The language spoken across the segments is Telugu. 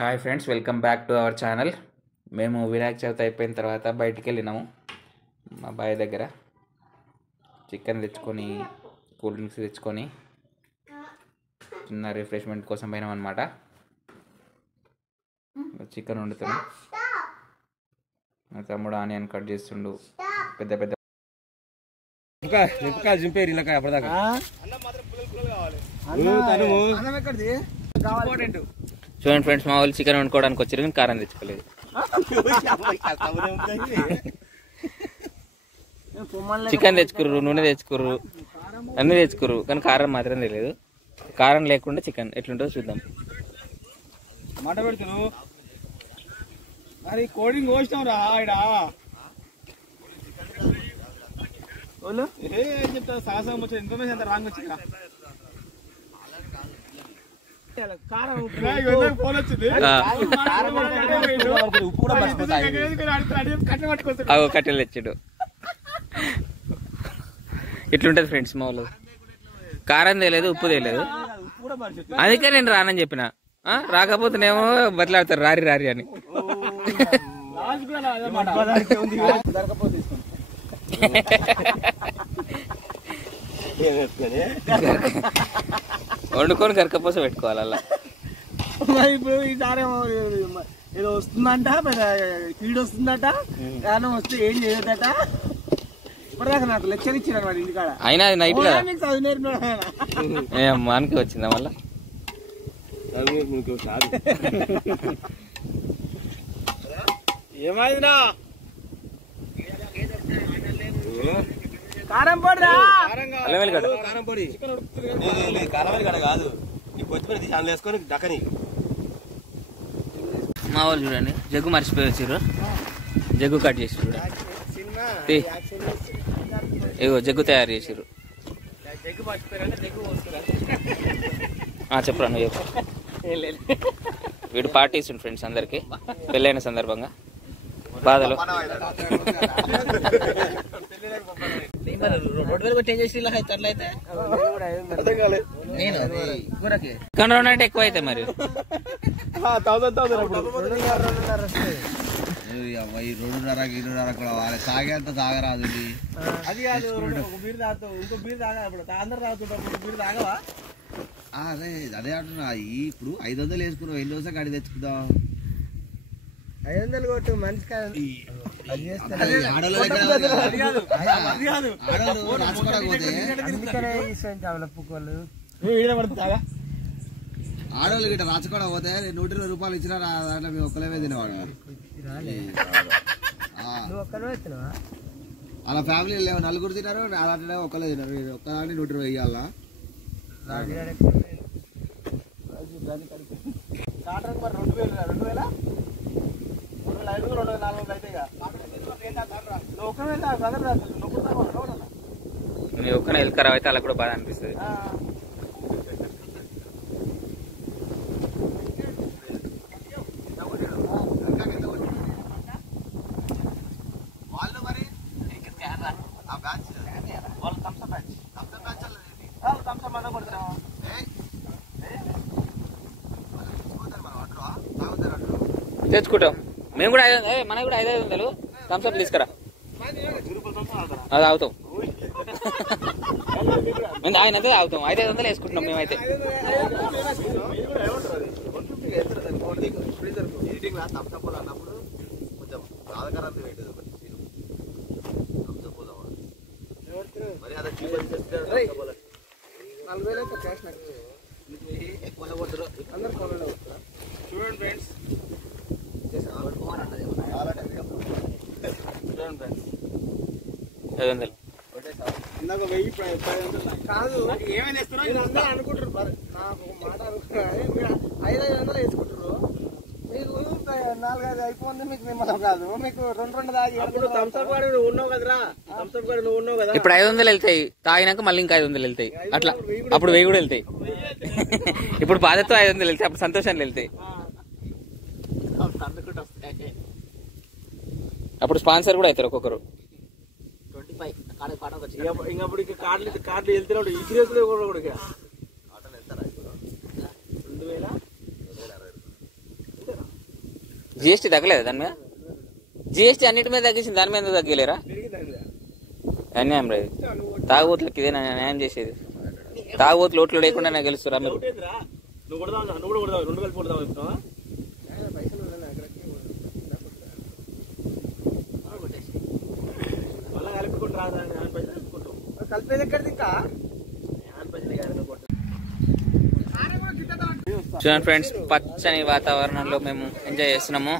Hi friends, welcome back to our channel. మేము వినాయక చవితి అయిపోయిన తర్వాత బయటికి వెళ్ళినాము. మా బాయ్ దగ్గర చికెన్ తెచ్చుకొని, కూల్ డ్రింక్స్ తెచ్చుకొని చిన్న రిఫ్రెష్మెంట్ కోసం పోయినాం అనమాట. చికెన్ వండుతున్నాం. మా తమ్ముడు ఆనియన్ కట్ చేస్తుండు. పెద్ద పెద్ద చూడండి ఫ్రెండ్స్, మా వాళ్ళు చికెన్ వండుకోవడానికి వచ్చారు కానీ కారం తెచ్చుకోలేదు. చికెన్ తెచ్చుకుర్రు, నూనె తెచ్చుకుర్రు, అన్నీ తెచ్చుకుర్రు కానీ కారం మాత్రం తెలియదు. కారం లేకుండా చికెన్ ఎట్లుంటుందో చూద్దాం. మాట పెడుతున్నావు మరి కోడింగ్ కోసినాం రా ఇడా ఏం చెప్తా సాహసం వచ్చిన ఇన్ఫర్మేషన్ అంతా రాంగ్ వచ్చిందా. ఫోన్ వచ్చింది కట్టెలు తెచ్చాడు. ఇట్లుంటది ఫ్రెండ్స్, మా వాళ్ళు కారం తెలియదు, ఉప్పు తెలియదు. అందుకే నేను రానని చెప్పిన. రాకపోతేనేమో బతలాడతారు రారి రారి అని. వండుకొని గరకపోస పెట్టుకోవాలి అలా. ఇప్పుడు ఈసారి ఏదో వస్తుందంట, కీడు వస్తుందట, కారణం వస్తే ఏం చేయదట. ఇప్పటిదాకా నాకు లెక్చర్ ఇచ్చారు అనమాట ఇంటికాడ. అయినా అది నైట్ కదా చదువు నేర్పినాడు. మనకి వచ్చిందా మళ్ళా? ఏమైందినా కారం పొడి రా, కారం పొడి కాదు. వేసుకొని దక్కని మా వాళ్ళు చూడండి, జగ్గు మర్చిపోయి వచ్చారు. జగ్గు కట్ చేసిరు. ఇగో జగ్గు తయారు చేసిరు. చెప్పరా నువ్వు చెప్పు. వీడు పార్టీ ఇస్తుంది ఫ్రెండ్స్ అందరికి పెళ్ళైన సందర్భంగా. బాధలు అంటే ఎక్కువ అయితే మరి 2.5 కూడా తాగేంత తాగరాదు. అది కాదు, బీరు తాగుతావు, ఇంకో బీరు తాగా. అందరు తాగుతుంటారు, బీరు తాగవా? అదే అంటున్నా. ఇప్పుడు 500 వేసుకున్నావు, ఎన్ని రోజులు గడి తెచ్చుకుందాం. 500 కొట్టు మనిషి ఆడోళ్ళు గిట్ట రాచుకోవడం పోతే 120 రూపాయలు ఇచ్చినా దాంట్లో మేము ఒక్కలేమే తినేవాళ్ళు. అలా ఫ్యామిలీ నలుగురు తిన్నారు, అలాంటి ఒక్కలే తిన్నారు. ఒక్కదాన్ని 120 ఇయ్యాలా. నీ ఒక్కనే హెల్త్ ఖరాబ్ అయితే అలా కూడా బాధ అనిపిస్తుంది. తెచ్చుకుంటాం మేము కూడా. మనకి కూడా 500 థమ్స్అప్ తీసుకురా, అది తాగుతాం. మేము తాగినంతే తాగుతాం. 500 వేసుకుంటున్నాం మేమైతే. చూడండి ఫ్రెండ్స్, ఇందాక 1000 కాదు, ఏమైనా అందరూ అనుకుంటారు. నాకు మాట అనుకున్నారు, 500 వేసుకుంటారు. మీకు 4-5 అయిపోయింది, మీకు మిమ్మల్ని కాదు, మీకు 2 దాగి ఉన్నావు కదరా. నువ్వు ఉన్నావు కదా. ఇప్పుడు 500 వెళ్తాయి, తాగినాక మళ్ళీ ఇంకా 500 వెళ్తాయి. అట్లా అప్పుడు 1000 కూడా వెళ్తాయి. ఇప్పుడు బాధతో 500 వెళ్తాయి, అప్పుడు సంతోషాన్ని వెళ్తాయి. అప్పుడు స్పాన్సర్ కూడా అవుతారు ఒక్కొక్కరు. ఇంకప్పుడు కార్లు వెళ్తున్నాడు. ఇన్సూరెన్స్ కూడా జిఎస్టీ తగ్గలేదు దాని మీద? జిఎస్టీ అన్నిటి మీద తగ్గించింది, దాని మీద తగ్గలేరా? అన్యాయం రా ఇది. తాగుబోతులకి ఇదే న్యాయం చేసేది. తాగుబోతులు ఓట్లు లేకుండా నాకు గెలుస్తారా మీరు? కలిపేది ఎక్కడిది ఇంకా చూడండి ఫ్రెండ్స్, పచ్చని వాతావరణంలో మేము ఎంజాయ్ చేస్తున్నాము.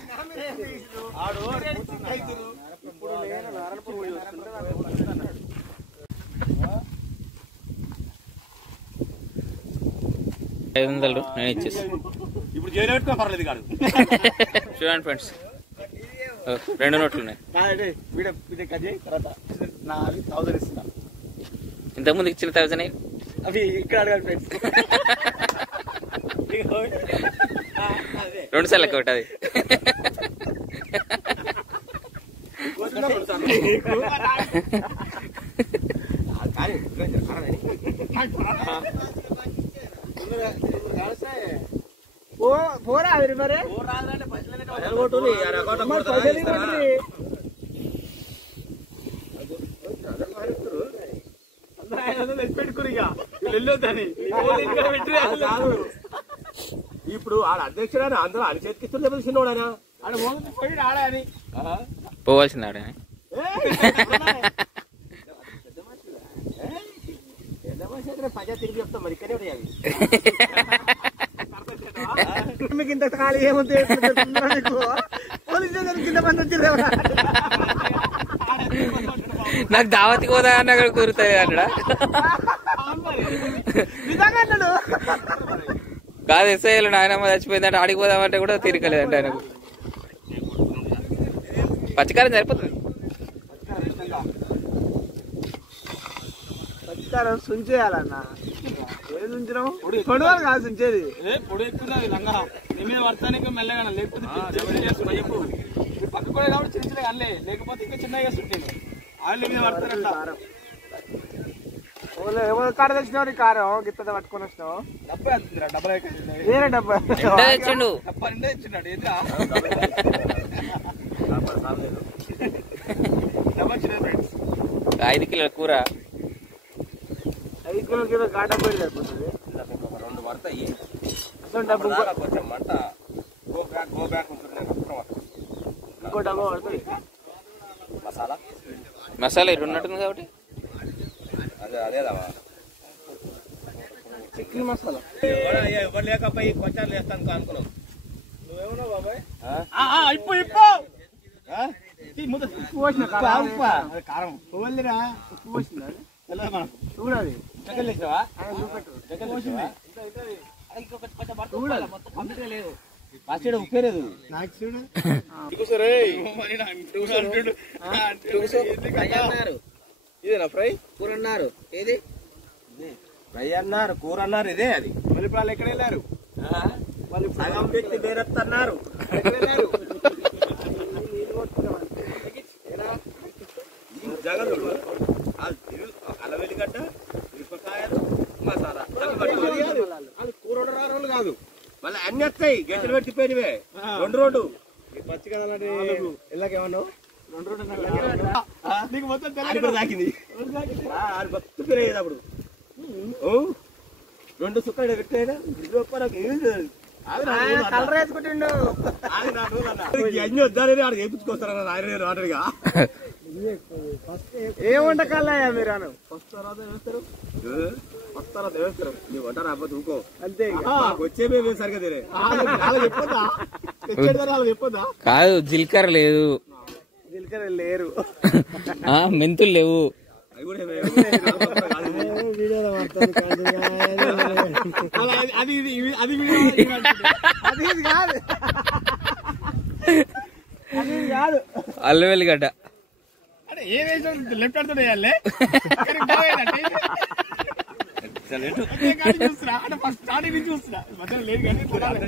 $500 నేను ఇచ్చేసి. చూడండి ఫ్రెండ్స్, 2 నోట్లు ఉన్నాయి. ఇంతకుముందు ఇచ్చిన 1000 అవి ఇక్కడ అడగాలి ఫ్రెండ్స్. 2 సార్లు ఒకటి అది. పోరా అది మరి పెట్టుకుని వెళ్ళొద్దని ఇప్పుడు ఆడ అధ్యక్షుడు అందరూ అని చేతికిస్తుండే చిన్నవాడనా ఆడ పోయి ఆడా అని పోవాల్సింది ఆడ. పజా తిరిగి చెప్తాం మరి ఇక్కడే అవి మీకు ఇంత ఖాళీ ఏముంది పోలీస్ స్టేషన్ కింద మంది వచ్చింది. నాకు దావతికి పోదా అన్న అక్కడ కూరుతాయి అక్కడ నిజంగా అన్నాడు. కాదు ఎస్ఐలు నాయనమ్మ చచ్చిపోయిందంటే ఆడికి పోదామంటే కూడా తీరికలేదంటే ఆయనకు. పచ్చికారం సరిపోతుంది. పచ్చికారం సుంచేయాలన్న. ఏది ఉంచినాం కొడవాలి కాదు సుంచేది. పొడి ఎక్కువ లంగా నీ మీద వర్తానికి మెల్లగా లేకపోతే పక్క కూడా కాబట్టి చిన్న చిన్నగా అల్లే లేకపోతే ఇంకా చిన్నగా వేస్తుంటాను. వాళ్ళు మీద పడతారంట. ఎవరు కాడ తెచ్చినావు కారం గిత్త పట్టుకొని వచ్చినావు. డబ్బా డబ్బా వేరే డబ్బా తెచ్చిండు. డబ్బా రెండే తెచ్చినాడు. ఎదురా డబ్బా వచ్చిన ఫ్రెండ్స్ 5 కిలోల కూర 5 కిలో కాటా పోయి సరిపోతుంది. 2 పడతాయి. డబ్బు కొంచెం మంట గో బ్యాక్ ఉంటుంది. ఇంకో డబ్బా పడుతుంది. మసాలా 2 ఉన్నట్టుంది కాబట్టి అదేదావా చికెన్ మసాలా ఎవరు లేకపోయి కొంచెం వేస్తాను అనుకున్నాం. నువ్వేమన్నావు బాబాయ్? ఇప్పు ఉప్పు పోసిన కారం పోవల్లిరా. ఉప్పు పోసిందా చూడాలి. ఉప్పేలేదు నాకు చూడు. ఇదేనా ఫ్రై? కూర అన్నారు. ఏది ఫ్రై అన్నారు, కూర అన్నారు. ఇదే అది. మళ్ళీ ఇప్పుడు వాళ్ళు ఎక్కడ వెళ్ళారు? వాళ్ళు సగం పెట్టి వేరేస్తున్నారు. ఎక్కడ వెళ్ళారు? జగన్ అలవెల్లిగడ్డ, మిరపకాయలు, మసాలా వాళ్ళు కూర రారోళ్ళు కాదు. మళ్ళీ అన్ని వస్తాయి. గంటలు పెట్టిపోయినవే 2 పచ్చిగా ఎలాగేమన్నావు? 2 నీకు మొత్తం తాకింది అప్పుడు 2 సుక్కలు పెట్టాడు. కలర్ వేసుకుంటుండు. అన్ని వద్దారని ఆడ వేయించుకొస్తారా ఆయన ఆటగా. ఏ వంటకాలయ్యా మీరు అను? వస్తారా దేవేస్తారు నీ వంట రాకపోతే ఊకో అంతే. వచ్చే మేము సరిగా తినే చెప్పొద్దా? చెప్పొద్దా? కాదు, జీలకర్ర లేదు, జీలకర్ర లేరు, మెంతులు లేవు. అవి కూడా అది అది కాదు, అది కాదు. అల్లం వెల్లిగడ్డ అంటే ఏ వేసాం లెఫ్ట్ ఆడుతుండే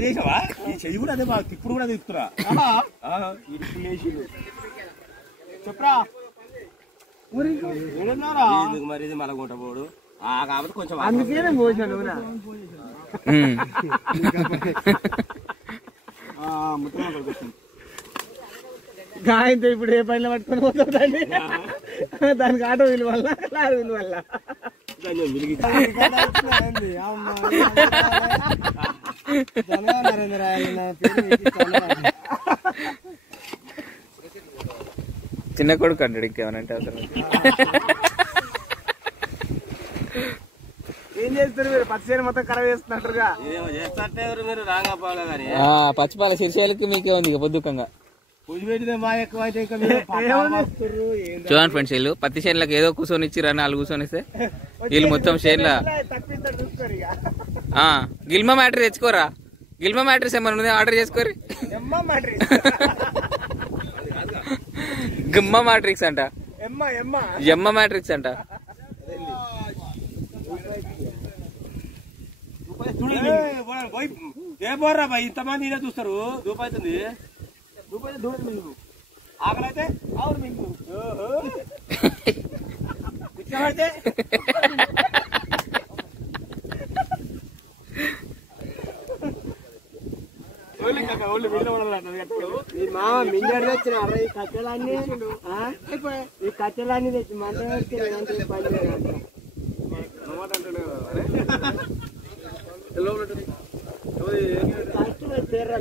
చేసావా? ఈ చెయ్యి కూడా అదే ఇప్పుడు కూడా తిప్పుతురా. చెప్పరా మరి ఇది మలగొంట పోడు కాబట్టి కొంచెం అందుకే నేను పోసాను. గాయంతో ఇప్పుడు ఏ పైన పట్టుకొని పోతుందండి దానికి ఆటో వీలు వల్ల లారీ వీలు వల్ల నరేంద్ర చిన్న కొడుకు అంటాడు ఇంకేమనంటే అసలు ఏం చేస్తారు మీరు పచ్చిసేను మొత్తం ఖరాబ్ చేస్తున్నట్టుగా పచ్చిపాల శీర్షాలకి మీకే ఉంది ఇక పొద్దుకంగా చూడండి ఫ్రెండ్స్ వీళ్ళు పత్తి చేనులకు ఏదో కూర్చొని ఇచ్చిరా 4 కూర్చొని ఇస్తే వీళ్ళు మొత్తం చేనుల గిల్మా మ్యాట్రీ తెచ్చుకోరా గిల్మా మ్యాట్రీస్ ఏమన్నా ఆర్డర్ చేసుకోరి గిమ్మ మ్యాట్రిక్స్ అంట ఎమ్మ మ్యాట్రిక్స్ అంట ఇంతమంది ఇలా చూస్తారు దూపైతుంది ఆకలైతే అవును మీకు పడితే మీ మామ మింగడి తెచ్చిన ఈ కట్టెలన్నీ ఈ కట్టెలన్నీ తెచ్చి మంట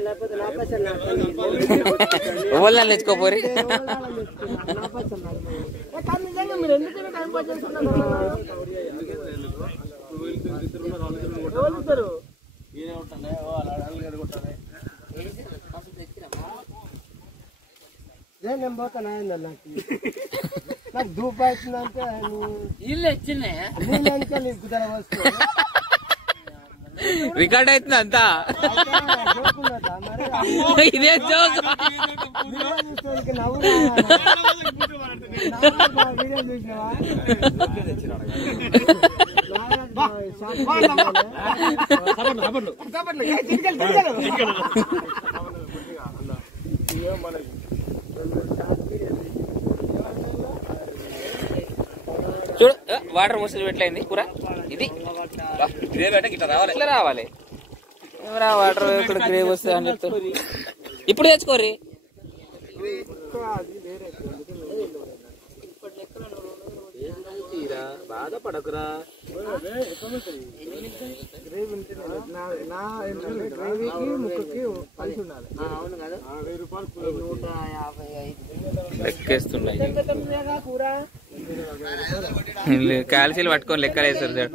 లేకపోతే నా పైసలు తెచ్చుకోపోరి మీరు ఎందుకైనా టైం పాస్ చేస్తున్నారు నేను పోతాను నాకు దూప అవుతుందంటే ఇల్లు వచ్చిందే రికార్డ్ అవుతుంది అంతా ఇదే జోక్ చూడు వాటర్ ముసలి పెట్టలేంది కూర ఇది ఇట్లా రావాలి ఎవరా వాటర్ ఇక్కడ గ్రేవ్ వస్తుంది అని చెప్తారు ఇప్పుడు తెచ్చుకోరి బాధపడకురా లెక్కేస్తున్నాయి కాల్సీలు పట్టుకొని లెక్కలు వేస్తారు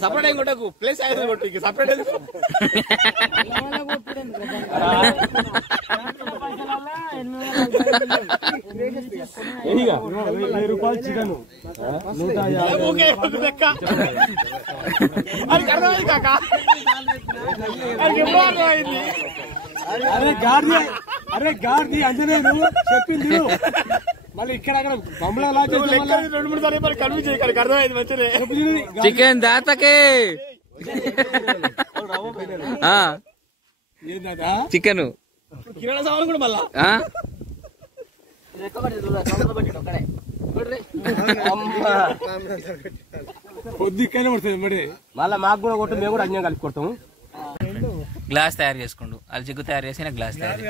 సపరేట్ అయి కొట్టకు ప్లేస్ అయితే కొట్టు సపరేట్ ₹1000 చికెన్ అరే గాడి అంజనేయుడు చెప్పింది మళ్ళీ ఇక్కడ అక్కడ బొమ్మలా 2-3 సార్లు కన్ఫ్యూజ్ అయ్యి అర్థమైంది మంచిగా చికెన్ దాతకే చికెన్ కిరాణా సామాన్ కూడా మళ్ళా పొద్దుకైనా పడుతుంది మరి మళ్ళీ మాకు కూడా కొట్టు మేము కూడా అన్యం కలిపి కొడతాము గ్లాస్ తయారు చేసుకుండు వాళ్ళు జిగ్గు తయారు చేసిన గ్లాస్ తయారు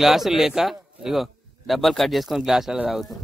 గ్లాసులు లేక ఇగో డబ్బాలు కట్ చేసుకొని గ్లాసులలో తాగుతారు